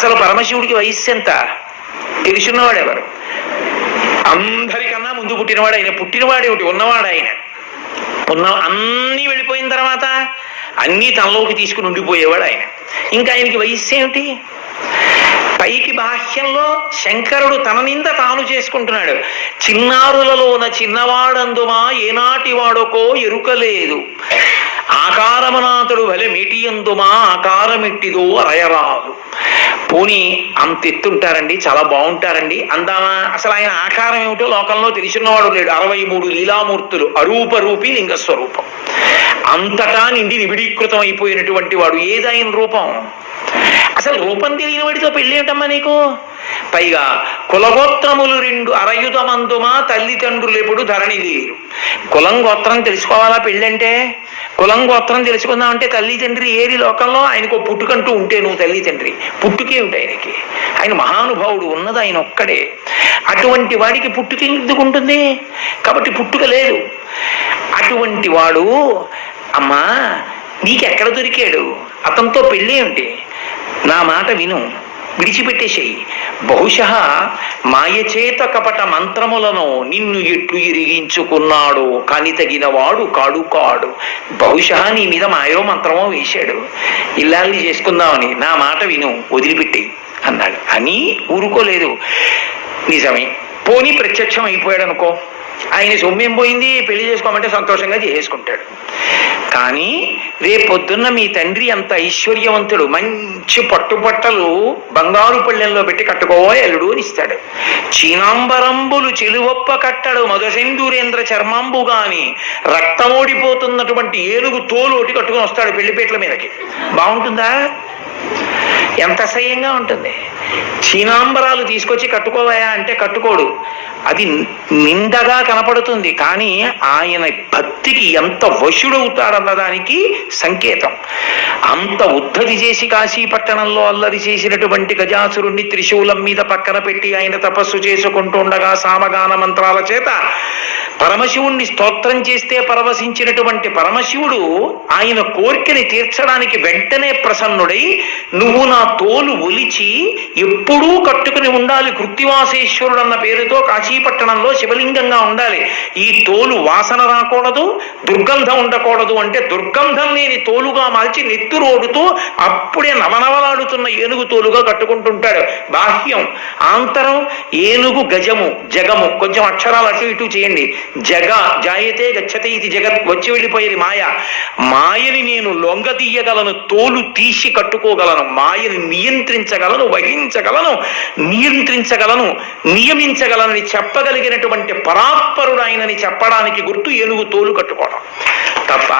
అసలు పరమశివుడికి వయస్సు ఎంత తెలుసున్నవాడెవరు అందరికన్నా ముందు పుట్టినవాడు ఆయన పుట్టినవాడేమిటి ఉన్నవాడు ఆయన ఉన్న అన్నీ వెళ్ళిపోయిన తర్వాత అన్నీ తనలోకి తీసుకుని ఉండిపోయేవాడు ఆయన ఇంకా ఆయనకి వయస్సు ఏమిటి పైకి బాహ్యంలో శంకరుడు తన నింద తాను చేసుకుంటున్నాడు చిన్నారులలోన చిన్నవాడందుమా ఏనాటి వాడొకో ఎరుకలేదు భలే మిటి అందుమా ఆకారమిట్టిదో అరయరాదు పోనీ అంత ఎత్తుంటారండి చాలా బాగుంటారండి అందామా అసలు ఆయన ఆకారం ఏమిటో లోకంలో తెలిసినవాడు లేడు అరవై మూడు లీలామూర్తులు అరూప రూపి లింగ స్వరూపం అంతటా నిండి నిబిడీకృతం అయిపోయినటువంటి వాడు ఏదైన రూపం అసలు రూపం తెలియని వాడితో పెళ్ళేటమ్మా నీకు పైగా కులగోత్రములు రెండు అరయుత మందుమా తల్లిదండ్రులు ఎప్పుడు ధరణి లేరు కులం గోత్రం తెలుసుకోవాలా పెళ్ళంటే కులం గోత్రం అంటే తల్లి తండ్రి ఏది లోకంలో ఆయనకు పుట్టుకంటూ ఉంటే నువ్వు తల్లి తండ్రి ఉంటాయి ఆయనకి ఆయన మహానుభావుడు ఉన్నది ఆయన ఒక్కడే అటువంటి వాడికి పుట్టుక ఉంటుంది కాబట్టి పుట్టుక లేదు అటువంటి వాడు అమ్మా నీకెక్కడ దొరికాడు అతనితో పెళ్ళి ఏమిటి నా మాట విను విడిచిపెట్టేసేయి బహుశ మాయచేత కపట మంత్రములను నిన్ను ఎట్లు ఇరిగించుకున్నాడు కాని తగినవాడు కాడు కాడు బహుశ నీ మీద మాయో మంత్రమో వేశాడు ఇల్లాల్ని చేసుకుందామని నా మాట విను వదిలిపెట్టేయి అన్నాడు అని ఊరుకోలేదు నిజమే పోనీ ప్రత్యక్షం అయిపోయాడు అనుకో ఆయన సొమ్మేం పోయింది పెళ్లి చేసుకోమంటే సంతోషంగా చేసుకుంటాడు కానీ రేపొద్దున్న మీ తండ్రి అంత ఐశ్వర్యవంతుడు మంచి పట్టుబట్టలు బంగారు పళ్ళెంలో పెట్టి కట్టుకోవో ఎల్లుడు అని ఇస్తాడు చీనాంబరంబులు చెలువప్ప కట్టడు మధుసేందూరేంద్ర చర్మాంబు గాని రక్తమోడిపోతున్నటువంటి ఏనుగు తోలోటి కట్టుకుని వస్తాడు పెళ్లిపేట్ల మీదకి బాగుంటుందా ఎంత అసహ్యంగా ఉంటుంది చీనాంబరాలు తీసుకొచ్చి కట్టుకోవాయా అంటే కట్టుకోడు అది నిందగా కనపడుతుంది కానీ ఆయన భక్తికి ఎంత వశుడవుతారన్నదానికి సంకేతం అంత ఉద్ధతి చేసి కాశీపట్టణంలో అల్లరి చేసినటువంటి గజాసురుణ్ణి త్రిశూలం మీద పక్కన పెట్టి ఆయన తపస్సు చేసుకుంటుండగా సామగాన మంత్రాల చేత పరమశివుణ్ణి స్తోత్రం చేస్తే పరవశించినటువంటి పరమశివుడు ఆయన కోరికని తీర్చడానికి వెంటనే ప్రసన్నుడై నువ్వు నా తోలు ఒలిచి ఎప్పుడూ కట్టుకుని ఉండాలి కృత్తివాసేశ్వరుడు అన్న పేరుతో కాశీ కాశీపట్టణంలో శివలింగంగా ఉండాలి ఈ తోలు వాసన రాకూడదు దుర్గంధం ఉండకూడదు అంటే దుర్గంధం లేని తోలుగా మార్చి నెత్తురోడుతూ అప్పుడే నవనవలాడుతున్న ఏనుగు తోలుగా కట్టుకుంటుంటాడు బాహ్యం ఆంతరం ఏనుగు గజము జగము కొంచెం అక్షరాలు అటు ఇటు చేయండి జగ జాయతే గచ్చతే ఇది జగత్ వచ్చి వెళ్ళిపోయేది మాయ మాయని నేను లొంగదీయగలను తోలు తీసి కట్టుకోగలను మాయని నియంత్రించగలను వహించగలను నియంత్రించగలను నియమించగలను చెప్పగలిగినటువంటి పరాత్పరుడు ఆయనని చెప్పడానికి గుర్తు ఏనుగు తోలు కట్టుకోవడం తప్ప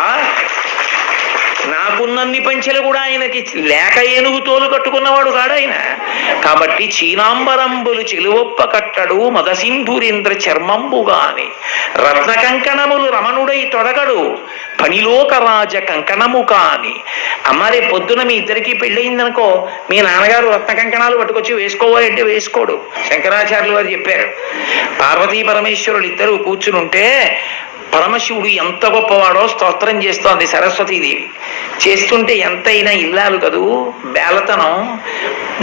నాకున్నన్ని పంచెలు కూడా ఆయనకి లేక ఏనుగు తోలు కట్టుకున్నవాడు ఆయన కాబట్టి చీనాంబరంబులు చెలువొప్ప కట్టడు మదసింధురేంద్ర చర్మంబుగాని రత్న కంకణములు రమణుడై తొడగడు పనిలోక రాజ కంకణము కాని అమ్మారే పొద్దున మీ ఇద్దరికి పెళ్ళయిందనుకో మీ నాన్నగారు రత్న కంకణాలు పట్టుకొచ్చి వేసుకోవాలంటే వేసుకోడు శంకరాచార్యులు వారు చెప్పారు పార్వతీ పరమేశ్వరులు ఇద్దరు కూర్చునుంటే పరమశివుడు ఎంత గొప్పవాడో స్తోత్రం చేస్తోంది సరస్వతీదేవి చేస్తుంటే ఎంతైనా ఇల్లాలు కదూ బేలతనం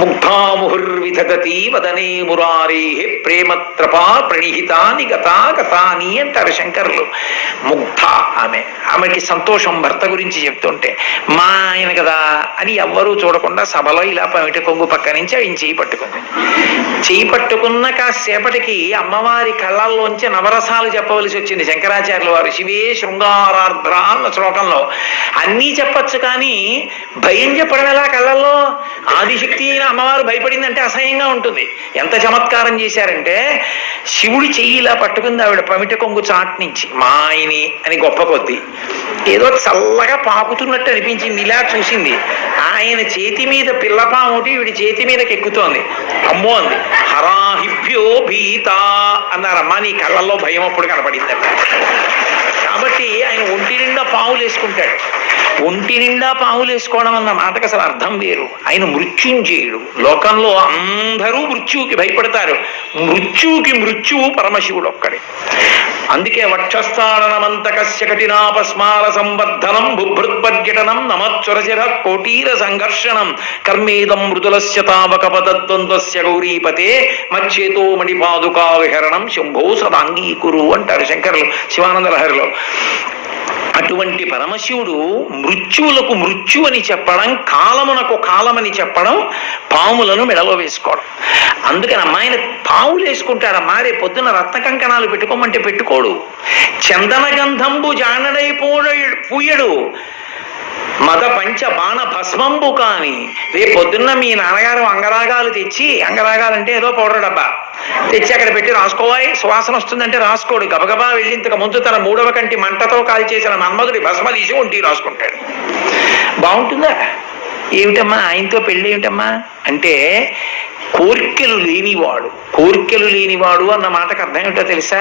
ముగ్ధాముహుర్విధగతి వదనే మురారే ప్రేమత్రపా ప్రణిహితాని గతా గతాని అంటారు శంకరులు ముగ్ధ ఆమె ఆమెకి సంతోషం భర్త గురించి చెప్తుంటే మా ఆయన కదా అని ఎవ్వరూ చూడకుండా సభలో ఇలా పమిట కొంగు పక్క నుంచి ఆయన చేయి పట్టుకుంది చేయి పట్టుకున్న కాసేపటికి అమ్మవారి కళ్ళల్లోంచి నవరసాలు చెప్పవలసి వచ్చింది శంకరాచార్య చేశారు వారు శివే శృంగారార్ద్ర అన్న శ్లోకంలో అన్నీ చెప్పచ్చు కానీ భయం చెప్పడం ఎలా కళ్ళల్లో ఆదిశక్తి అమ్మవారు భయపడిందంటే అసహ్యంగా ఉంటుంది ఎంత చమత్కారం చేశారంటే శివుడి చెయ్యి ఇలా పట్టుకుంది ఆవిడ పమిట కొంగు చాట్ నుంచి మాయని అని గొప్ప కొద్ది ఏదో చల్లగా పాకుతున్నట్టు అనిపించింది ఇలా చూసింది ఆయన చేతి మీద పిల్లపాముటి వీడి చేతి మీదకి ఎక్కుతోంది అమ్మో అంది తరాహిభ్యో భీత అన్నారమ్మా నీ కళ్ళల్లో భయం అప్పుడు కనపడిందట కాబట్టి ఆయన ఒంటి నిండా పావులు వేసుకుంటాడు ఒంటి నిండా పావులు వేసుకోవడం అన్న మాటకు అసలు అర్థం వేరు ఆయన మృత్యుంజయుడు లోకంలో అందరూ మృత్యువుకి భయపడతారు మృత్యువుకి మృత్యువు పరమశివుడు ఒక్కడే అందుకే వక్షస్థానమంత కశ్యకటినాపస్మార సంవర్ధనం బుభృత్పర్యటనం నమచ్చురశిర కోటీర సంఘర్షణం కర్మేదం మృదులస్య తావకపదద్వంద్వస్య గౌరీపతే మచ్చేతో మణిపాదుకా విహరణం శంభో సదాంగీకురు అంటారు శంకరులు శివానందలహరిలో అటువంటి పరమశివుడు మృత్యువులకు మృత్యు అని చెప్పడం కాలమునకు కాలమని చెప్పడం పాములను మెడలో వేసుకోవడం అందుకనమ్మా ఆయన పావులు వేసుకుంటాడమ్మా రేపు పొద్దున రత్న కంకణాలు పెట్టుకోమంటే పెట్టుకోడు చందన గంధంబు జానడైపోడ పూయడు మద పంచ బాణ భస్మంబు కాని రేపు పొద్దున్న మీ నాన్నగారు అంగరాగాలు తెచ్చి అంగరాగాలు అంటే ఏదో పౌడర్ డబ్బా తెచ్చి అక్కడ పెట్టి రాసుకోవాలి సువాసన వస్తుందంటే రాసుకోడు గబగబా వెళ్ళి ఇంతకు ముందు తన మూడవ కంటి మంటతో కాల్చేసిన మన్మధుడి భస్మ తీసి ఉంటే రాసుకుంటాడు బాగుంటుందా ఏమిటమ్మా ఆయనతో పెళ్ళి ఏమిటమ్మా అంటే కోరికలు లేనివాడు కోరికలు లేనివాడు అన్న మాటకు అర్థం ఏంటో తెలుసా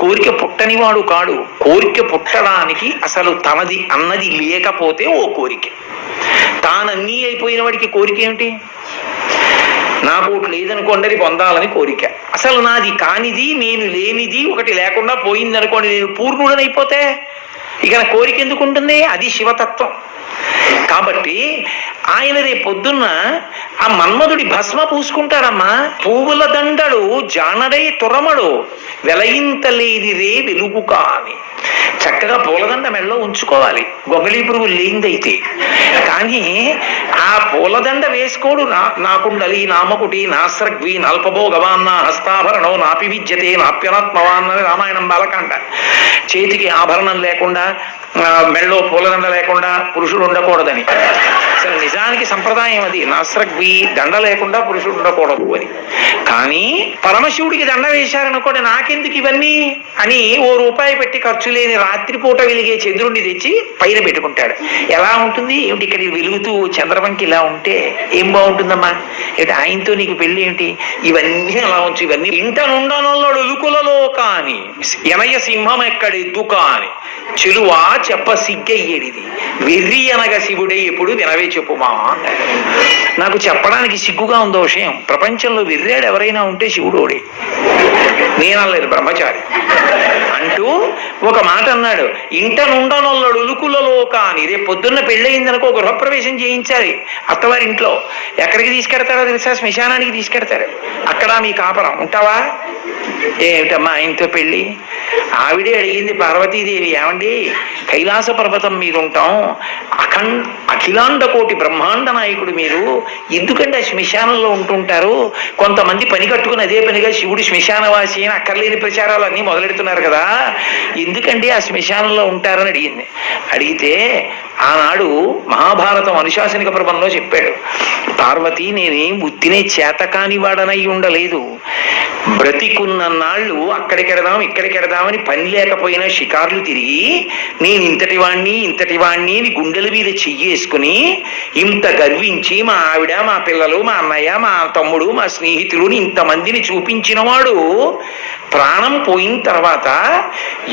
కోరిక పుట్టనివాడు కాడు కోరిక పుట్టడానికి అసలు తనది అన్నది లేకపోతే ఓ కోరిక తానన్నీ అయిపోయిన వాడికి కోరిక ఏమిటి నాకు ఒకటి లేదనుకోండి అది పొందాలని కోరిక అసలు నాది కానిది నేను లేనిది ఒకటి లేకుండా పోయిందనుకోండి నేను పూర్ణుడనైపోతే ఇక కోరిక ఎందుకు ఉంటుంది అది శివతత్వం కాబట్టి ఆయన రేపు పొద్దున్న ఆ మన్మధుడి భస్మ పూసుకుంటారమ్మా పువ్వుల దండడు జానడై తొరమడు రే వెలుగు అని చక్కగా పూలదండ మెడలో ఉంచుకోవాలి గొంగళీ పురుగు లేనిదైతే కానీ ఆ పూలదండ వేసుకోడు నా నాకుండలి నామకుటి నాస్రగ్వి నల్పబో గవాన్న హస్తాభరణం నాపి విద్యతే నాప్యనాత్మవాన్న రామాయణం బాలకాండ చేతికి ఆభరణం లేకుండా మెళ్ళో పూలదండ లేకుండా పురుషుడు ఉండకూడదని అసలు నిజానికి సంప్రదాయం అది నాస్రగ్వి దండ లేకుండా పురుషుడు ఉండకూడదు అని కానీ పరమశివుడికి దండ వేశారనుకోండి నాకెందుకు ఇవన్నీ అని ఓ రూపాయి పెట్టి ఖర్చు లేని రాత్రిపూట వెలిగే చంద్రుడిని తెచ్చి పైన పెట్టుకుంటాడు ఎలా ఉంటుంది ఏమిటి ఇక్కడ వెలుగుతూ చంద్రబంకి ఇలా ఉంటే ఏం బాగుంటుందమ్మా ఏంటి ఆయనతో నీకు పెళ్ళి ఏంటి ఇవన్నీ అలా ఉంచు ఇవన్నీ ఇంట నుండనల్లోడు ఉలుకులలో కాని ఎనయ సింహం ఎక్కడిద్దు కాని చెలువా చెప్ప సిగ్గయ్యేది వెర్రి అనగ శివుడే ఎప్పుడు వినవే చెప్పు మా నాకు చెప్పడానికి సిగ్గుగా ఉందో విషయం ప్రపంచంలో వెర్రాడు ఎవరైనా ఉంటే శివుడోడే నేనలేదు బ్రహ్మచారి అంటూ ఒక మాట అన్నాడు ఇంట నుండనొల్లడు ఉలుకులలో కాని రేపు పొద్దున్న పెళ్ళయిందనుకో గృహప్రవేశం చేయించాలి అత్తవారి ఇంట్లో ఎక్కడికి తీసుకెడతారో తెలుసా శ్మశానానికి తీసుకెడతారు అక్కడ మీ కాపరం ఉంటావా ఏమిటమ్మా ఆయనతో పెళ్ళి ఆవిడే అడిగింది పార్వతీదేవి ఏమండి కైలాస పర్వతం మీరుంటాం అఖం అఖిలాండ కోటి బ్రహ్మాండ నాయకుడు మీరు ఎందుకంటే శ్మశానంలో ఉంటుంటారు కొంతమంది పని కట్టుకుని అదే పనిగా శివుడు శ్మశానవాసి అని అక్కర్లేని ప్రచారాలు అన్నీ మొదలెడుతున్నారు కదా ఎందుకండి ఆ శ్మశానంలో ఉంటారని అడిగింది అడిగితే ఆనాడు మహాభారతం అనుశాసనిక పర్వంలో చెప్పాడు పార్వతి నేనేం ఉత్తినే చేతకాని వాడనై ఉండలేదు బ్రతికున్న నాళ్ళు అక్కడికెడదాం ఇక్కడికెడదామని పని లేకపోయినా షికార్లు తిరిగి నేను ఇంతటి వాణ్ణి ఇంతటి వాణ్ణి అని గుండెల మీద చెయ్యేసుకుని ఇంత గర్వించి మా ఆవిడ మా పిల్లలు మా అన్నయ్య మా తమ్ముడు మా స్నేహితులు ఇంతమందిని చూపించినవాడు ప్రాణం పోయిన తర్వాత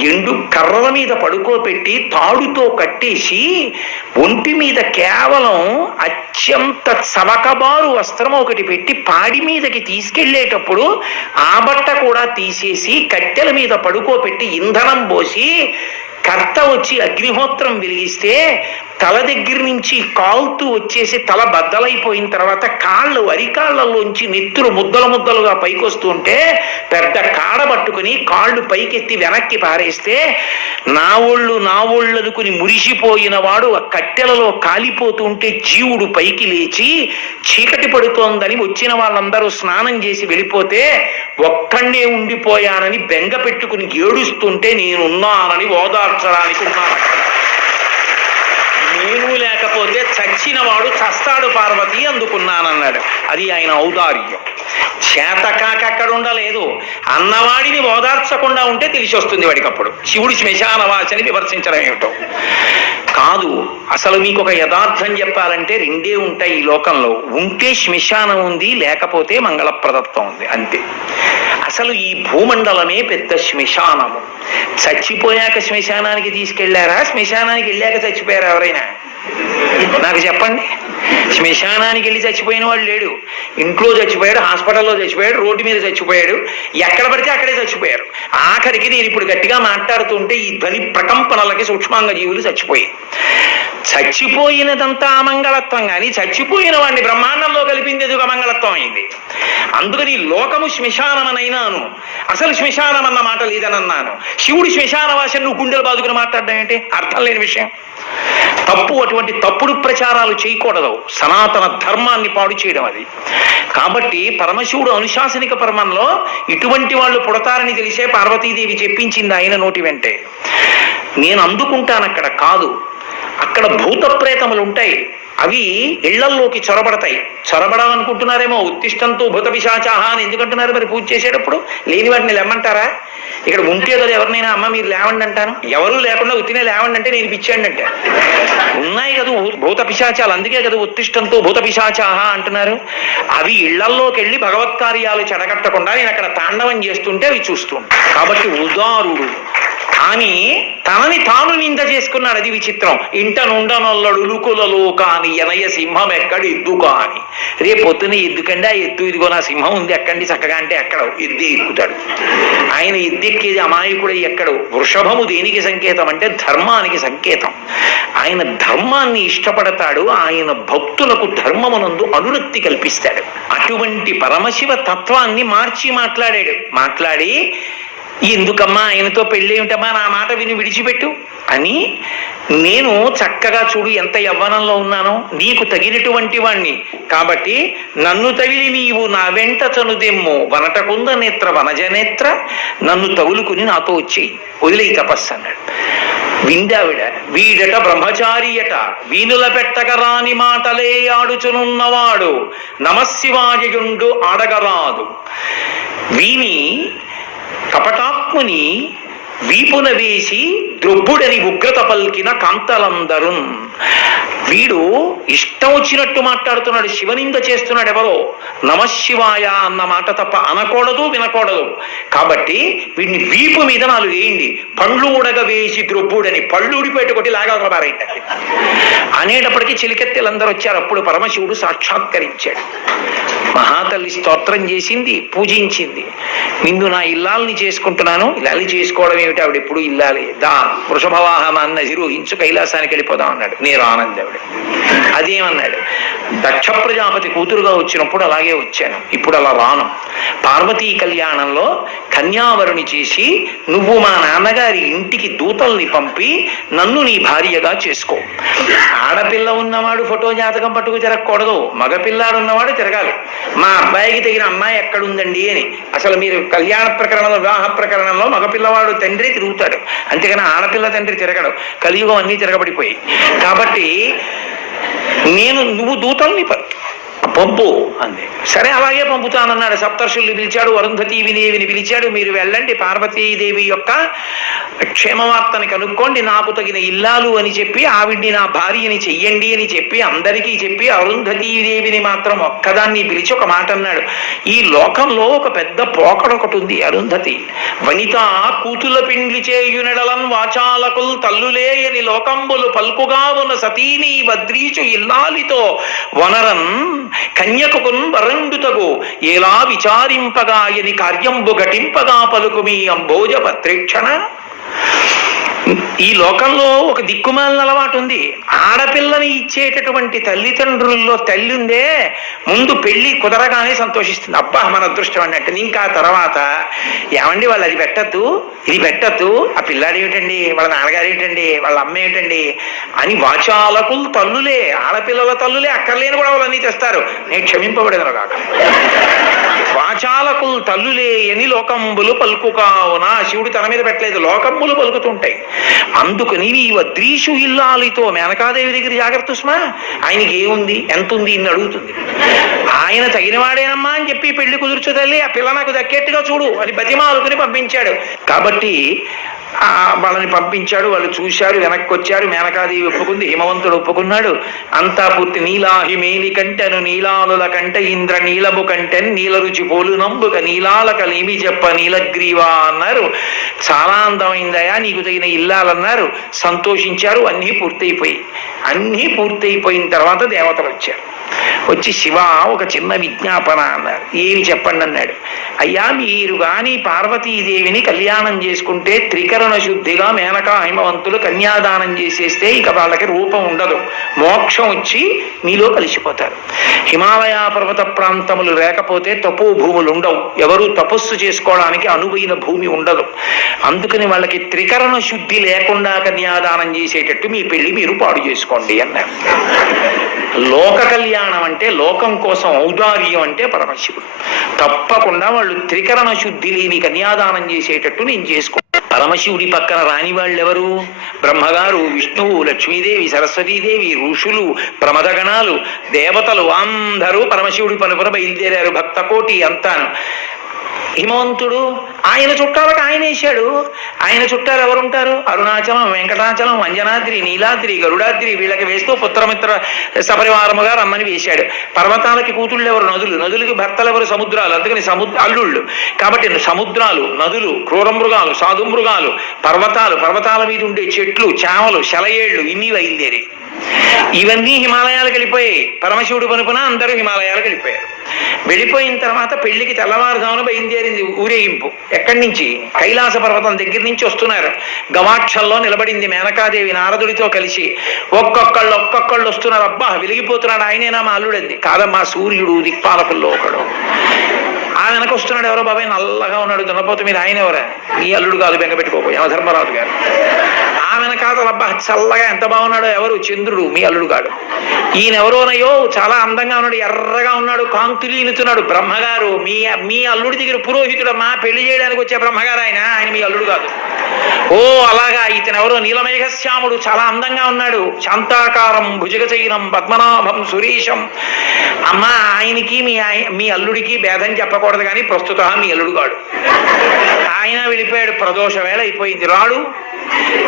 ఎండు కర్రల మీద పడుకోబెట్టి తాడుతో కట్టేసి ఒంటి మీద కేవలం అత్యంత చవకబారు వస్త్రం ఒకటి పెట్టి పాడి మీదకి తీసుకెళ్లేటప్పుడు ఆ బట్ట కూడా తీసేసి కట్టెల మీద పడుకోబెట్టి ఇంధనం పోసి కర్త వచ్చి అగ్నిహోత్రం వెలిగిస్తే తల దగ్గర నుంచి కాలుతూ వచ్చేసి తల బద్దలైపోయిన తర్వాత కాళ్ళు అరికాళ్ళలోంచి నెత్తురు ముద్దలు ముద్దలుగా పైకి వస్తుంటే పెద్ద కాడ పట్టుకుని కాళ్ళు పైకెత్తి వెనక్కి పారేస్తే నా ఒళ్ళు నా ఒళ్ళు అనుకుని మురిసిపోయిన వాడు ఆ కట్టెలలో కాలిపోతుంటే జీవుడు పైకి లేచి చీకటి పడుతోందని వచ్చిన వాళ్ళందరూ స్నానం చేసి వెళ్ళిపోతే ఒక్కడే ఉండిపోయానని బెంగ పెట్టుకుని ఏడుస్తుంటే నేనున్నానని ఓదార్చడానికి ఉన్నాను అంటే చచ్చినవాడు చస్తాడు పార్వతి అందుకున్నానన్నాడు అది ఆయన ఔదార్యం చేతకాక అక్కడ ఉండలేదు అన్నవాడిని ఓదార్చకుండా ఉంటే తెలిసి వస్తుంది వాడికప్పుడు శివుడి వాచని విమర్శించడం ఏమిటో కాదు అసలు మీకు ఒక యథార్థం చెప్పాలంటే రెండే ఉంటాయి ఈ లోకంలో ఉంటే శ్మశానం ఉంది లేకపోతే మంగళప్రదత్వం ఉంది అంతే అసలు ఈ భూమండలమే పెద్ద శ్మశానము చచ్చిపోయాక శ్మశానానికి తీసుకెళ్లారా శ్మశానానికి వెళ్ళాక చచ్చిపోయారా ఎవరైనా నాకు చెప్పండి శ్మశానానికి వెళ్ళి చచ్చిపోయిన వాడు లేడు ఇంట్లో చచ్చిపోయాడు హాస్పిటల్లో చచ్చిపోయాడు రోడ్డు మీద చచ్చిపోయాడు ఎక్కడ పడితే అక్కడే చచ్చిపోయారు ఆఖరికి నేను ఇప్పుడు గట్టిగా మాట్లాడుతుంటే ఈ ధ్వని ప్రకంపనలకి సూక్ష్మాంగ జీవులు చచ్చిపోయి చచ్చిపోయినదంతా అమంగళత్వం కానీ చచ్చిపోయిన వాడిని బ్రహ్మాండంలో కలిపింది ఎదుగు అమంగళత్వం అయింది అందుకని లోకము శ్మశానమనైనాను అసలు శ్మశానం అన్న మాట లేదనన్నాను శివుడు శ్మశానవాసం నువ్వు గుండెలు బాదుకుని మాట్లాడడం ఏంటి అర్థం లేని విషయం తప్పు అటువంటి తప్పుడు ప్రచారాలు చేయకూడదు సనాతన ధర్మాన్ని పాడు చేయడం అది కాబట్టి పరమశివుడు అనుశాసనిక పరమంలో ఇటువంటి వాళ్ళు పుడతారని తెలిసే పార్వతీదేవి చెప్పించింది ఆయన నోటి వెంటే నేను అందుకుంటాను అక్కడ కాదు అక్కడ భూత ప్రేతములు ఉంటాయి అవి ఇళ్లల్లోకి చొరబడతాయి చొరబడాలనుకుంటున్నారేమో ఉత్తిష్టంతో భూత పిశాచాహ అని ఎందుకంటున్నారు మరి పూజ చేసేటప్పుడు లేని వాటిని లేమంటారా ఇక్కడ ఉంటే కదా ఎవరినైనా అమ్మ మీరు లేవండి అంటాను ఎవరు లేకుండా ఉత్తినే లేవండి అంటే నేను పిచ్చాండి అంటే ఉన్నాయి కదా భూత పిశాచాలు అందుకే కదా ఉత్తిష్టంతో భూత పిశాచాహ అంటున్నారు అవి ఇళ్లల్లోకి వెళ్ళి భగవత్ కార్యాలు చెడగట్టకుండా నేను అక్కడ తాండవం చేస్తుంటే అవి చూస్తుంటాను కాబట్టి ఉదారుడు కానీ తనని తాను నింద చేసుకున్నాడు అది విచిత్రం ఇంట నుండనొల్లడు ఉలుకులలో కాని ఎనయ సింహం ఎక్కడ ఎద్దు కాని రేపు పొద్దున ఎద్దుకండి ఆ ఎద్దు ఇదిగో నా సింహం ఉంది ఎక్కండి చక్కగా అంటే ఎక్కడ ఎద్దు ఎక్కుతాడు ఆయన ఎద్దెక్కేది అమాయకుడు ఎక్కడ వృషభము దేనికి సంకేతం అంటే ధర్మానికి సంకేతం ఆయన ధర్మాన్ని ఇష్టపడతాడు ఆయన భక్తులకు ధర్మమునందు అనురక్తి కల్పిస్తాడు అటువంటి పరమశివ తత్వాన్ని మార్చి మాట్లాడాడు మాట్లాడి ఎందుకమ్మా ఆయనతో పెళ్ళేమిటమ్మా నా మాట విని విడిచిపెట్టు అని నేను చక్కగా చూడు ఎంత యవ్వనంలో ఉన్నానో నీకు తగినటువంటి వాణ్ణి కాబట్టి నన్ను తగిలి నీవు నా వెంట చనుదెమ్ము వనటకుంద నేత్ర వనజనేత్ర నన్ను తగులుకుని నాతో వచ్చేయి వదిలే తపస్సు అన్నాడు విందావిడ వీడట బ్రహ్మచారియట వీనుల రాని మాటలే ఆడుచునున్నవాడు నమశివాజయుండు ఆడగరాదు వీని కపటాత్ముని వీపున వేసి ద్రొబ్బుడని ఉగ్రత పలికిన కాంతలందరూ వీడు ఇష్టం వచ్చినట్టు మాట్లాడుతున్నాడు శివనింద చేస్తున్నాడు ఎవరో నమశివాయ అన్న మాట తప్ప అనకూడదు వినకూడదు కాబట్టి వీడిని వీపు మీద నాలుగు వేయండి పండ్లు ఉడగ వేసి ద్రొబ్బుడని పళ్ళు ఊడిపేట కొట్టి లాగా అనేటప్పటికీ చిలికెత్తెలందరూ వచ్చారు అప్పుడు పరమశివుడు సాక్షాత్కరించాడు మహాతల్లి స్తోత్రం చేసింది పూజించింది నిన్ను నా ఇల్లాలని చేసుకుంటున్నాను ఇల్లాలి చేసుకోవడం ఏమిటి ఆవిడ ఎప్పుడు ఇల్లాలి దా వృషభవాహన నజిరు ఇంచు కైలాసానికి వెళ్ళిపోదాం అన్నాడు నేను ఆనందేవుడు అదేమన్నాడు దక్ష ప్రజాపతి కూతురుగా వచ్చినప్పుడు అలాగే వచ్చాను ఇప్పుడు అలా రాను పార్వతీ కళ్యాణంలో కన్యావరుణి చేసి నువ్వు మా నాన్నగారి ఇంటికి దూతల్ని పంపి నన్ను నీ భార్యగా చేసుకో ఆడపిల్ల ఉన్నవాడు ఫోటో జాతకం పట్టుకు తిరగకూడదు మగపిల్లాడు ఉన్నవాడు తిరగాలి మా అబ్బాయికి తగిన అమ్మాయి ఎక్కడుందండి అని అసలు మీరు కళ్యాణ ప్రకరణంలో వివాహ ప్రకరణంలో మగపిల్లవాడు తండ్రి తిరుగుతాడు అంతేగాని ఆడపిల్ల తండ్రి తిరగడు కలియుగం అన్నీ తిరగబడిపోయి కాబట్టి నేను నువ్వు దూతల్ని పంపు అంది సరే అలాగే పంపుతానన్నాడు సప్తర్షుల్ని పిలిచాడు అరుంధతి వినేవిని పిలిచాడు మీరు వెళ్ళండి పార్వతీదేవి యొక్క క్షేమవార్తని కనుక్కోండి నాకు తగిన ఇల్లాలు అని చెప్పి ఆవిడ్ని నా భార్యని చెయ్యండి అని చెప్పి అందరికీ చెప్పి అరుంధతీదేవిని మాత్రం ఒక్కదాన్ని పిలిచి ఒక మాట అన్నాడు ఈ లోకంలో ఒక పెద్ద పోకడ ఒకటి ఉంది అరుంధతి వనిత కూతుల పిండ్లి చేయునడలన్ వాచాలకుల్ తల్లులేయని లోకంబులు పల్కుగా ఉన్న సతీని వద్రీచు ఇల్లాలితో వనరన్ కన్యకుకున్ వరంగుతగు ఎలా విచారింపగా ఇది కార్యంబు ఘటింపగా పలుకు మీ అంబోజ పత్రేక్షణ ఈ లోకంలో ఒక దిక్కుమాలిన అలవాటు ఉంది ఆడపిల్లని ఇచ్చేటటువంటి తల్లిదండ్రుల్లో తల్లి ఉందే ముందు పెళ్లి కుదరగానే సంతోషిస్తుంది అబ్బా మన అదృష్టం అన్నట్టు ఇంకా తర్వాత ఏమండి వాళ్ళు అది పెట్టద్దు ఇది పెట్టద్దు ఆ పిల్లాడు ఏమిటండి వాళ్ళ నాన్నగారు ఏమిటండి వాళ్ళ అమ్మ ఏమిటండి అని వాచాలకులు తల్లులే ఆడపిల్లల తల్లులే అక్కర్లేని కూడా వాళ్ళని తెస్తారు నేను క్షమింపబడేదాను కాక వాచాలకులు తల్లులే అని లోకంబులు పలుకుకావున శివుడు తన మీద పెట్టలేదు లోకంబులు పలుకుతుంటాయి అందుకని నీవు ద్రీషు ఇల్లాలితో మేనకాదేవి దగ్గర జాగ్రత్త సుమా ఆయనకి ఏముంది ఎంత ఉంది ఇన్ని అడుగుతుంది ఆయన తగినవాడేనమ్మా అని చెప్పి పెళ్లి కుదుర్చు తల్లి ఆ పిల్ల నాకు దక్కేట్టుగా చూడు అని బతిమాలుకుని పంపించాడు కాబట్టి వాళ్ళని పంపించాడు వాళ్ళు చూశారు వెనక్కి వచ్చారు మేనకాదేవి ఒప్పుకుంది హిమవంతుడు ఒప్పుకున్నాడు అంతా పూర్తి నీలాహిమేలి కంటెను నీలాలుల కంట ఇంద్ర నీలము కంటెను నీల రుచి పోలు నంబుక నీలాలకలేమి చెప్ప నీలగ్రీవా అన్నారు చాలా అందమైందయా నీకు తగిన ఇల్లాలన్నారు సంతోషించారు అన్నీ పూర్తయిపోయి అన్నీ పూర్తయిపోయిన తర్వాత దేవతలు వచ్చారు వచ్చి శివ ఒక చిన్న విజ్ఞాపన అన్నారు ఏమి చెప్పండి అన్నాడు అయ్యా మీరు కానీ పార్వతీదేవిని కళ్యాణం చేసుకుంటే త్రికరణ శుద్ధిగా మేనకా హైమవంతులు కన్యాదానం చేసేస్తే ఇక వాళ్ళకి రూపం ఉండదు మోక్షం వచ్చి మీలో కలిసిపోతారు హిమాలయ పర్వత ప్రాంతములు లేకపోతే తపో భూములు ఉండవు ఎవరు తపస్సు చేసుకోవడానికి అనువైన భూమి ఉండదు అందుకని వాళ్ళకి త్రికరణ శుద్ధి లేకుండా కన్యాదానం చేసేటట్టు మీ పెళ్లి మీరు పాడు చేసుకోండి అన్నారు లోక కళ్యాణం అంటే లోకం కోసం ఔదార్యం అంటే పరమశివుడు తప్పకుండా వాళ్ళు త్రికరణ శుద్ధి లేని కన్యాదానం చేసేటట్టు నేను చేసుకో పరమశివుడి పక్కన రాని వాళ్ళెవరు బ్రహ్మగారు విష్ణువు లక్ష్మీదేవి సరస్వతీదేవి ఋషులు ప్రమదగణాలు దేవతలు అందరూ పరమశివుడి పనుపున బయలుదేరారు భక్తకోటి అంతాను హిమవంతుడు ఆయన చుట్టాలకు ఆయన వేశాడు ఆయన చుట్టాలు ఎవరుంటారు అరుణాచలం వెంకటాచలం అంజనాద్రి నీలాద్రి గరుడాద్రి వీళ్ళకి వేస్తూ పుత్రమిత్ర సపరివారముగా రమ్మని వేశాడు పర్వతాలకి కూతుళ్ళు ఎవరు నదులు నదులకి భర్తలు ఎవరు సముద్రాలు అందుకని సముద్ర అల్లుళ్ళు కాబట్టి సముద్రాలు నదులు క్రూర మృగాలు సాధు మృగాలు పర్వతాలు పర్వతాల మీద ఉండే చెట్లు చేమలు శలయేళ్ళు ఇన్ని బయలుదేరి ఇవన్నీ హిమాలయాలకు వెళ్ళిపోయాయి పరమశివుడు పనుపున అందరూ హిమాలయాలకు వెళ్ళిపోయారు వెళ్ళిపోయిన తర్వాత పెళ్లికి తెల్లవారుజామున బయలుదేరింది ఊరేగింపు ఎక్కడి నుంచి కైలాస పర్వతం దగ్గర నుంచి వస్తున్నారు గవాక్షల్లో నిలబడింది మేనకాదేవి నారదుడితో కలిసి ఒక్కొక్కళ్ళు ఒక్కొక్కళ్ళు వస్తున్నారు అబ్బా వెలిగిపోతున్నాడు ఆయనేనా మా అల్లుడంది కాదమ్మా సూర్యుడు దిక్పాలకుల్లో ఒకడు ఆ వెనక వస్తున్నాడు ఎవరో బాబాయ్ నల్లగా ఉన్నాడు దున్నపోతు మీద ఆయన ఎవరా మీ అల్లుడు కాదు బెంగ పెట్టుకోకు యమధర్మరాజు గారు ఆ వెనక అబ్బా చల్లగా ఎంత బాగున్నాడో ఎవరు చంద్రుడు మీ అల్లుడు కాడు ఈయన ఎవరోనయో చాలా అందంగా ఉన్నాడు ఎర్రగా ఉన్నాడు కాంతులీనుతున్నాడు బ్రహ్మగారు మీ మీ అల్లుడి దగ్గర పురోహితుడు మా పెళ్లి చేయడానికి వచ్చే బ్రహ్మగారు ఆయన ఆయన మీ అల్లుడు కాదు ఓ అలాగా ఇతను ఎవరో నీలమేఘశ్యాముడు చాలా అందంగా ఉన్నాడు శాంతాకారం చైనం పద్మనాభం సురేషం అమ్మ ఆయనకి మీ మీ అల్లుడికి భేదం చెప్పకుండా అనుకోకూడదు కానీ ప్రస్తుత మీ ఎల్లుడుగాడు ఆయన వెళ్ళిపోయాడు ప్రదోష వేళ అయిపోయింది రాడు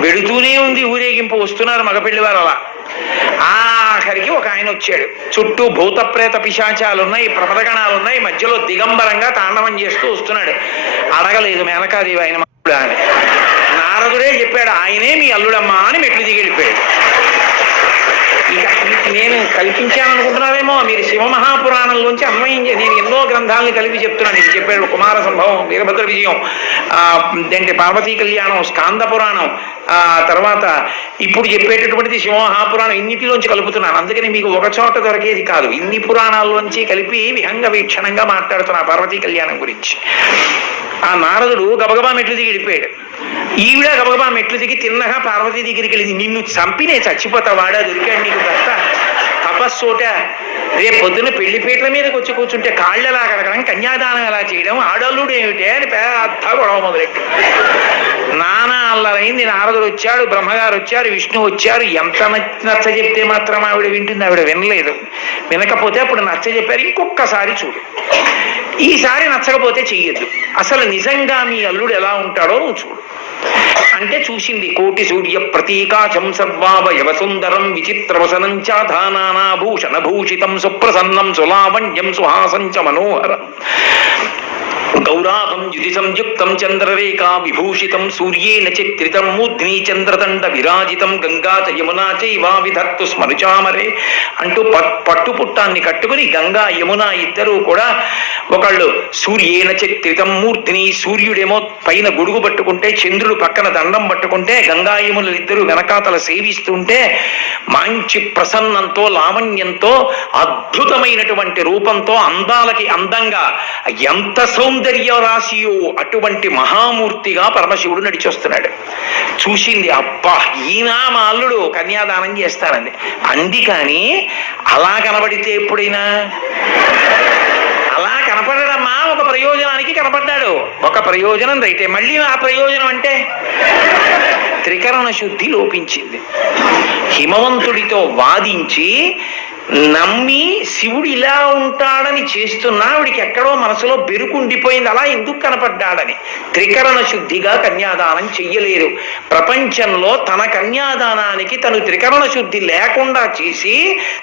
వెడుతూనే ఉంది ఊరేగింపు వస్తున్నారు మగపెళ్లి వారు అలా ఆఖరికి ఒక ఆయన వచ్చాడు చుట్టూ భూతప్రేత పిశాచాలు ఉన్నాయి ప్రపదగణాలు ఉన్నాయి మధ్యలో దిగంబరంగా తాండవం చేస్తూ వస్తున్నాడు అడగలేదు మేనకాదేవి ఆయన నారదుడే చెప్పాడు ఆయనే మీ అల్లుడమ్మా అని మెట్లు దిగిపోయాడు నేను కల్పించాను అనుకుంటున్నారేమో మీరు శివ మహాపురాణంలోంచి అన్వయం నేను ఎన్నో గ్రంథాలను కలిపి చెప్తున్నాను ఇది చెప్పాడు కుమార సంభవం వీరభద్ర విజయం అంటే పార్వతీ కళ్యాణం స్కాంద పురాణం ఆ తర్వాత ఇప్పుడు చెప్పేటటువంటిది శివ మహాపురాణం ఇన్నిటిలోంచి కలుపుతున్నాను అందుకని మీకు ఒక చోట దొరికేది కాదు ఇన్ని పురాణాల్లోంచి కలిపి విహంగ వీక్షణంగా మాట్లాడుతున్నా పార్వతీ కళ్యాణం గురించి ఆ నారదుడు గబగబా మెట్లు దిగిడిపోయాడు ఈవిడ గబగబా మెట్లు దిగి తిన్నగా పార్వతి దగ్గరికి వెళ్ళింది నిన్ను చంపినే చచ్చిపోతా వాడా దొరికాడు నీకు భర్త తపస్సోట రేపు పొద్దున పెళ్లిపేట్ల మీదకి వచ్చి కూర్చుంటే కాళ్ళు ఎలా కడగడం కన్యాదానం ఎలా చేయడం ఆడోళ్ళు ఏమిటే అని పెద్ద గొడవ మొదలెట్టి నానా అల్లరైంది నారదుడు వచ్చాడు బ్రహ్మగారు వచ్చారు విష్ణు వచ్చారు ఎంత నచ్చ చెప్తే మాత్రం ఆవిడ వింటుంది ఆవిడ వినలేదు వినకపోతే అప్పుడు నచ్చ చెప్పారు ఇంకొకసారి చూడు ఈసారి నచ్చకపోతే చెయ్యొద్దు అసలు నిజంగా మీ అల్లుడు ఎలా ఉంటాడో నువ్వు చూడు అంటే చూసింది కోటి సూర్య ప్రతీకాశం సర్వావయవ సుందరం విచిత్రవసనం చాధానాభూషణ భూషితం సుప్రసన్నం సులావణ్యం సుహాసం చ మనోహరం గౌరాభం యుతి సంయుక్తం చంద్రరేఖా విభూషితం సూర్యేణ చిత్రితం మూర్ధ్ని చంద్రదండ విరాజితం గంగా చ యమునా చైవా విధక్తు స్మరుచామరే అంటూ పట్టు పుట్టాన్ని కట్టుకుని గంగా యమున ఇద్దరూ కూడా ఒకళ్ళు సూర్యేణ చిత్రితం మూర్తిని సూర్యుడేమో పైన గొడుగు పట్టుకుంటే చంద్రుడు పక్కన దండం పట్టుకుంటే గంగాయములు ఇద్దరు వెనకాతల సేవిస్తుంటే మంచి ప్రసన్నంతో లావణ్యంతో అద్భుతమైనటువంటి రూపంతో అందాలకి అందంగా ఎంత సౌందర్య సౌందర్యరాశియు అటువంటి మహామూర్తిగా పరమశివుడు నడిచొస్తున్నాడు చూసింది అబ్బా ఈయన మా అల్లుడు కన్యాదానం చేస్తానంది అంది అలా కనబడితే ఎప్పుడైనా అలా కనపడమ్మా ఒక ప్రయోజనానికి కనపడ్డాడు ఒక ప్రయోజనం రైతే మళ్ళీ ఆ ప్రయోజనం అంటే త్రికరణ శుద్ధి లోపించింది హిమవంతుడితో వాదించి నమ్మి శివుడు ఇలా ఉంటాడని చేస్తున్నా ఆవిడికి ఎక్కడో మనసులో బెరుకుండిపోయింది అలా ఎందుకు కనపడ్డాడని త్రికరణ శుద్ధిగా కన్యాదానం చెయ్యలేరు ప్రపంచంలో తన కన్యాదానానికి తను త్రికరణ శుద్ధి లేకుండా చేసి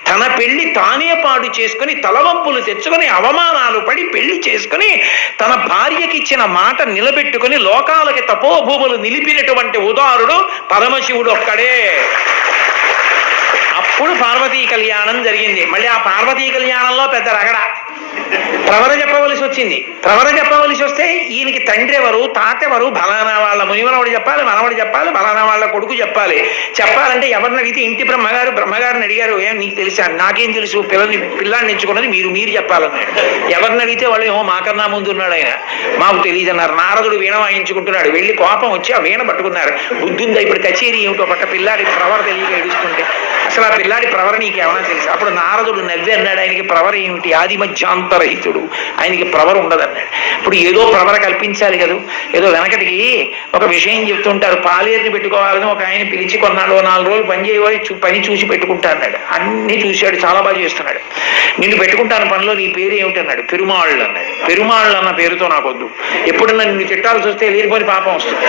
తన పెళ్లి తానే పాడు చేసుకుని తలవంపులు తెచ్చుకొని అవమానాలు పడి పెళ్లి చేసుకుని తన భార్యకి ఇచ్చిన మాట నిలబెట్టుకుని లోకాలకి తపోభూములు నిలిపినటువంటి ఉదారుడు పరమశివుడు ఒక్కడే అప్పుడు పార్వతీ కళ్యాణం జరిగింది మళ్ళీ ఆ పార్వతీ కళ్యాణంలో పెద్ద రగడ ప్రవర చెప్పవలసి వచ్చింది ప్రవర చెప్పవలసి వస్తే ఈయనకి తండ్రి ఎవరు తాత ఎవరు బలానా వాళ్ళ మునివనవాడు చెప్పాలి మనవాడు చెప్పాలి బలానా వాళ్ళ కొడుకు చెప్పాలి చెప్పాలంటే ఎవరిని అడిగితే ఇంటి బ్రహ్మగారు బ్రహ్మగారిని అడిగారు ఏం నీకు తెలుసా నాకేం తెలుసు పిల్లని పిల్లాన్ని ఎంచుకున్నది మీరు మీరు చెప్పాలన్నాడు ఎవరిని అడిగితే వాళ్ళు ఏమో మాకన్నా ముందు ఉన్నాడు ఆయన మాకు తెలియదు అన్నారు నారదుడు వీణ వాయించుకుంటున్నాడు వెళ్ళి కోపం వచ్చి ఆ వీణ పట్టుకున్నారు బుద్ధుందా ఇప్పుడు కచేరీ ఏమిటో పక్క పిల్లాడి ప్రవర తెలియక ఏడుస్తుంటే అసలు ఆ పిల్లాడి ప్రవర ఏమైనా తెలుసు అప్పుడు నారదుడు నవ్వి అన్నాడు ఆయనకి ప్రవర ఏమిటి ఆది మధ్యాంత సిద్ధాంతరహితుడు ఆయనకి ప్రవర ఉండదన్నాడు ఇప్పుడు ఏదో ప్రవర కల్పించాలి కదా ఏదో వెనకటికి ఒక విషయం చెప్తుంటారు పాలేరుని పెట్టుకోవాలని ఒక ఆయన పిలిచి కొన్నాళ్ళు నాలుగు రోజులు పని చేయవాలి పని చూసి పెట్టుకుంటా అన్నాడు అన్నీ చూశాడు చాలా బాగా చేస్తున్నాడు నిన్ను పెట్టుకుంటాను పనిలో నీ పేరు ఏమిటి అన్నాడు పెరుమాళ్ళు అన్నాడు పెరుమాళ్ళు అన్న పేరుతో నాకు వద్దు ఎప్పుడన్నా నిన్ను తిట్టాల్సి చూస్తే లేనిపోని పాపం వస్తుంది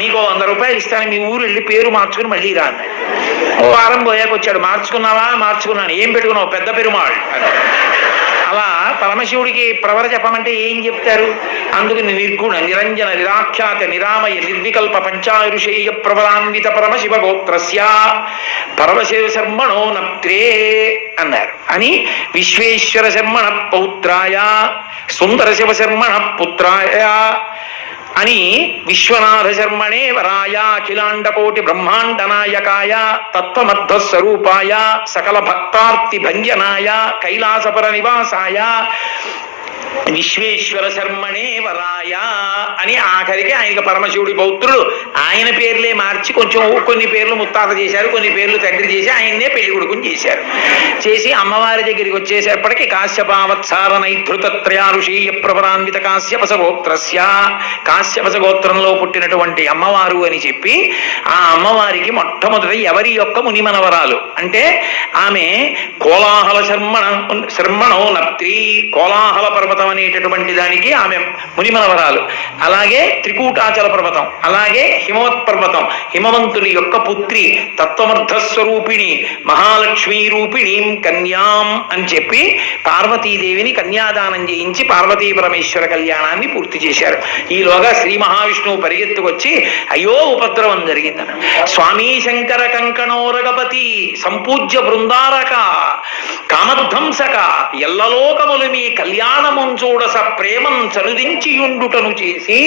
నీకు వంద రూపాయలు ఇస్తాను మీ ఊరు వెళ్ళి పేరు మార్చుకుని మళ్ళీ రా అన్నాడు వారం పోయాక వచ్చాడు మార్చుకున్నావా మార్చుకున్నాను ఏం పెట్టుకున్నావు పెద్ద పెరుమాళ్ళు పరమశివుడికి ప్రవర చెప్పమంటే ఏం చెప్తారు అందుకు నిర్గుణ నిరంజన నిరాఖ్యాత నిరామయ నిర్వికల్ప పంచాయుషేయ ప్రవరాన్విత పరమశివ గోత్రస్య పరమశివ శర్మణో నత్రే అన్నారు అని విశ్వేశ్వర శర్మణ పౌత్రాయ సుందర శివ శర్మణ పుత్రాయ అని విశ్వనాథ శర్మణే వరాయ అఖిలాండకోటి బ్రహ్మాండ నాయకాయ తత్వమర్థ స్వరూపాయ సకల భక్తార్తి భంజనాయ కైలాసపర నివాసాయ విశ్వేశ్వర శర్మణే వరాయ అని ఆఖరికి ఆయనకి పరమశివుడి పౌత్రుడు ఆయన పేర్లే మార్చి కొంచెం కొన్ని పేర్లు ముత్తాత చేశారు కొన్ని పేర్లు తండ్రి చేసి ఆయన్నే పెళ్లి కొడుకుని చేశారు చేసి అమ్మవారి దగ్గరికి వచ్చేసేపటికి కాశ్యపావత్సార నైధృతత్రయారుషీయ ప్రవరాన్విత కాశ్యపసగోత్రస్య కాశ్యపస గోత్రంలో పుట్టినటువంటి అమ్మవారు అని చెప్పి ఆ అమ్మవారికి మొట్టమొదట ఎవరి యొక్క మునిమనవరాలు అంటే ఆమె కోలాహల శర్మణ శర్మణో నత్రి కోలాహల పర్వత పర్వతం అనేటటువంటి దానికి ఆమె మునిమనవరాలు అలాగే త్రికూటాచల పర్వతం అలాగే హిమవత్ పర్వతం హిమవంతుని యొక్క పుత్రి తత్వమర్ధస్వరూపిణి మహాలక్ష్మీ రూపిణి కన్యాం అని చెప్పి పార్వతీదేవిని కన్యాదానం చేయించి పార్వతీ పరమేశ్వర కళ్యాణాన్ని పూర్తి చేశారు ఈలోగా శ్రీ మహావిష్ణువు పరిగెత్తుకొచ్చి అయ్యో ఉపద్రవం జరిగిందన స్వామి శంకర కంకణో రగపతి సంపూజ్య బృందారక కామధ్వంసక ఎల్లలోకములు మీ కళ్యాణమున్ చూడస ప్రేమం చనుదించియుండుటను చేసి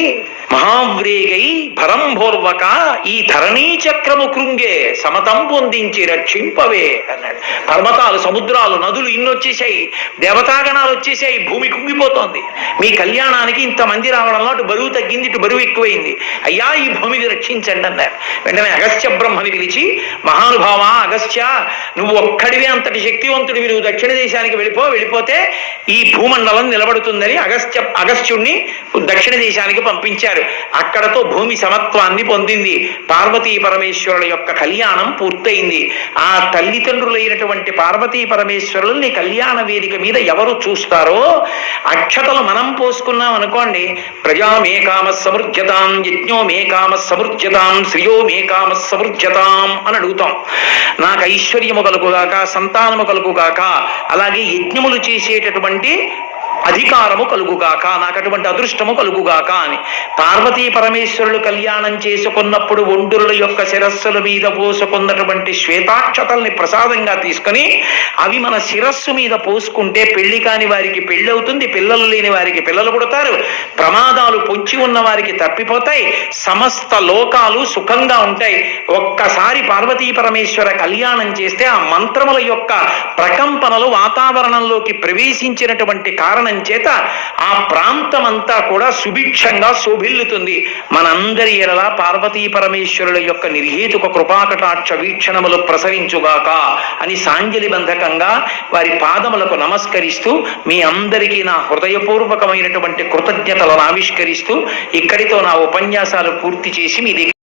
మహావ్రేగై భరంభోర్వక ఈ ధరణీ చక్రము కృంగే సమతం పొందించి రక్షింపవే అన్నాడు పర్వతాలు సముద్రాలు నదులు ఇన్ని వచ్చేసాయి దేవతాగణాలు వచ్చేసాయి భూమి కుంగిపోతోంది మీ కళ్యాణానికి ఇంతమంది రావడంలో అటు బరువు తగ్గింది ఇటు బరువు ఎక్కువైంది అయ్యా ఈ భూమిని రక్షించండి అన్నారు వెంటనే అగస్త్య బ్రహ్మని పిలిచి మహానుభావ అగస్త్య నువ్వు ఒక్కడివే అంతటి శక్తివంతుడివి నువ్వు దక్షిణ దేశానికి వెళ్ళిపో వెళ్ళిపోతే ఈ భూమండలం నిలబడు ఏర్పడుతుందని అగస్త్య అగస్త్యుణ్ణి దక్షిణ దేశానికి పంపించారు అక్కడతో భూమి సమత్వాన్ని పొందింది పార్వతీ పరమేశ్వరుల యొక్క కళ్యాణం పూర్తయింది ఆ తల్లిదండ్రులైనటువంటి పార్వతీ పరమేశ్వరుల్ని కళ్యాణ వేదిక మీద ఎవరు చూస్తారో అక్షతలు మనం పోసుకున్నాం అనుకోండి ప్రజా మే కామ సమృద్యతాం యజ్ఞో మే కామ శ్రియో మే కామ అని అడుగుతాం నాకు ఐశ్వర్యము కలుగుగాక సంతానము కలుగుగాక అలాగే యజ్ఞములు చేసేటటువంటి అధికారము కలుగుగాక నాకు అటువంటి అదృష్టము కలుగుగాక అని పార్వతీ పరమేశ్వరులు కళ్యాణం చేసుకున్నప్పుడు ఒండురుల యొక్క శిరస్సుల మీద పోసుకున్నటువంటి శ్వేతాక్షతల్ని ప్రసాదంగా తీసుకొని అవి మన శిరస్సు మీద పోసుకుంటే పెళ్లి కాని వారికి పెళ్ళి అవుతుంది పిల్లలు లేని వారికి పిల్లలు పుడతారు ప్రమాదాలు పొంచి ఉన్న వారికి తప్పిపోతాయి సమస్త లోకాలు సుఖంగా ఉంటాయి ఒక్కసారి పార్వతీ పరమేశ్వర కళ్యాణం చేస్తే ఆ మంత్రముల యొక్క ప్రకంపనలు వాతావరణంలోకి ప్రవేశించినటువంటి కారణం కారణం చేత ఆ ప్రాంతం అంతా కూడా సుభిక్షంగా శోభిల్లుతుంది మనందరి ఎలా పార్వతీ పరమేశ్వరుల యొక్క నిర్హేతుక కృపాకటాక్ష వీక్షణములు ప్రసరించుగాక అని సాంజలి బంధకంగా వారి పాదములకు నమస్కరిస్తూ మీ అందరికీ నా హృదయపూర్వకమైనటువంటి కృతజ్ఞతలను ఆవిష్కరిస్తూ ఇక్కడితో నా ఉపన్యాసాలు పూర్తి చేసి మీ దగ్గర